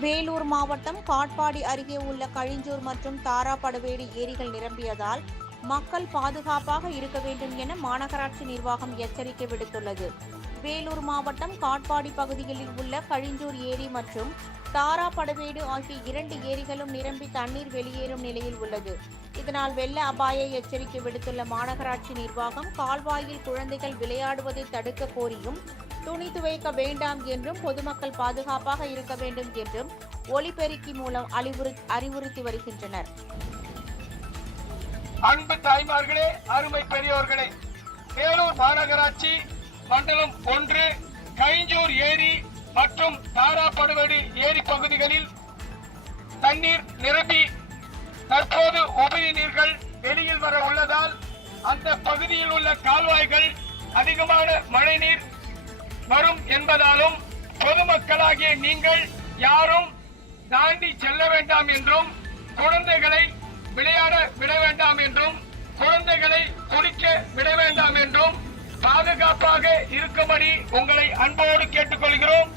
வேலூர் மாவட்டம் காட்பாடி அருகே உள்ள கழிஞ்சூர் மற்றும் தாராபடுவேடு ஏரிகள் நிரம்பியதால் மக்கள் பாதுகாப்பாக இருக்க வேண்டும் என மாநகராட்சி நிர்வாகம் எச்சரிக்கை விடுத்துள்ளது. வேலூர் மாவட்டம் காட்பாடி பகுதிகளில் உள்ள கழிஞ்சூர் ஏரி மற்றும் தாராபடுவேடு ஆகிய இரண்டு ஏரிகளும் நிரம்பி தண்ணீர் வெளியேறும் நிலையில் உள்ளது. இதனால் வெள்ள அபாய எச்சரிக்கை விடுத்துள்ள மாநகராட்சி நிர்வாகம் கால்வாயில் குழந்தைகள் விளையாடுவதை தடுக்க கோரியும் துணி துவைக்க வேண்டாம் என்றும் பொதுமக்கள் பாதுகாப்பாக இருக்க வேண்டும் என்றும் ஒலிபெருக்கி மூலம் அறிவுறு அறிவுறுத்தி வருகின்றனர். அன்பு தாய்மார்களே அருமை பெரியோர்களே வேலூர் மாநகராட்சி மண்டலம் ஒன்று கைஞ்சூர் ஏரி மற்றும் தாராப்படுவடி ஏரி பகுதிகளில் தண்ணீர் நிரம்பி தற்போது உபரி நீர்கள் வெளியில் வர உள்ளதால் அந்த பகுதியில் உள்ள கால்வாய்கள் அதிகமான மழைநீர் வரும் என்பதாலும் பொதுமக்களாகிய நீங்கள் யாரும் தாண்டி செல்ல வேண்டாம் என்றும் குழந்தைகளை விளையாட விட வேண்டாம் என்றும் குழந்தைகளை குளிக்க விட வேண்டாம் என்றும் பாதுகாப்பாக இருக்கும்படி உங்களை அன்போடு கேட்டுக்கொள்கிறோம்.